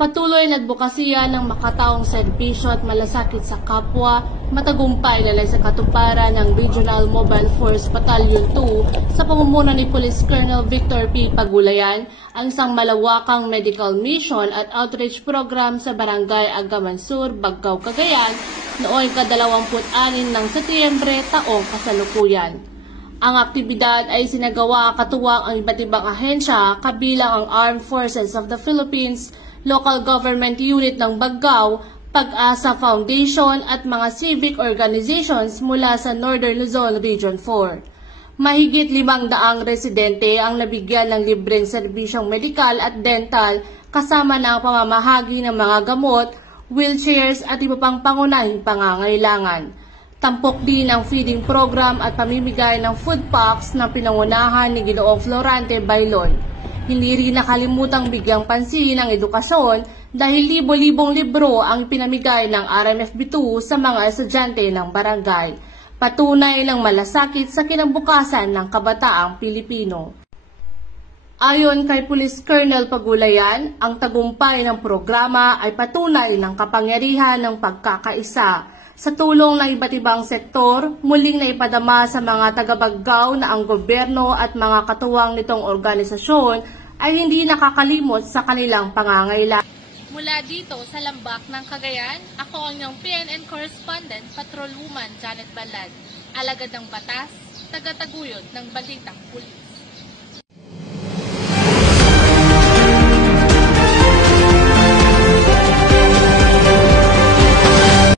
patuloy na advokasya ng makataong serbisyo at malasakit sa kapwa, matagumpay na sa katuparan ng Regional Mobile Force Battalion 2 sa pamumuno ni Police Colonel Victor P. Pagulayan ang isang malawakang medical mission at outreach program sa Barangay Agaman Sur, Baggao, Cagayan noong ika-26 ng Setyembre taong kasalukuyan. Ang aktibidad ay sinagawa katuwang ang iba't ibang ahensya kabilang ang Armed Forces of the Philippines, Local Government Unit ng Baggao, Pag-asa Foundation at mga civic organizations mula sa Northern Luzon Region 4. Mahigit 500 residente ang nabigyan ng libreng serbisyong medikal at dental kasama na ang pamamahagi ng mga gamot, wheelchairs at iba pang pangunahing pangangailangan. Tampok din ang feeding program at pamimigay ng food packs na pinangunahan ni Ginoong Florante Bailon. Hindi rin nakalimutang bigyang pansin ang edukasyon dahil libo-libong libro ang pinamigay ng RMFB2 sa mga estudyante ng barangay. Patunay ng malasakit sa kinabukasan ng kabataang Pilipino. Ayon kay Police Colonel Pagulayan, ang tagumpay ng programa ay patunay ng kapangyarihan ng pagkakaisa. Sa tulong ng iba't ibang sektor, muling naipadama sa mga taga-Baggao na ang gobyerno at mga katuwang nitong organisasyon ay hindi nakakalimot sa kanilang pangangailangan. Mula dito sa Lambak ng Cagayan, ako ang iyong PNN correspondent, Patrolwoman Janet Balad, alagad ng batas, taga-taguyod ng Balitang Pulis.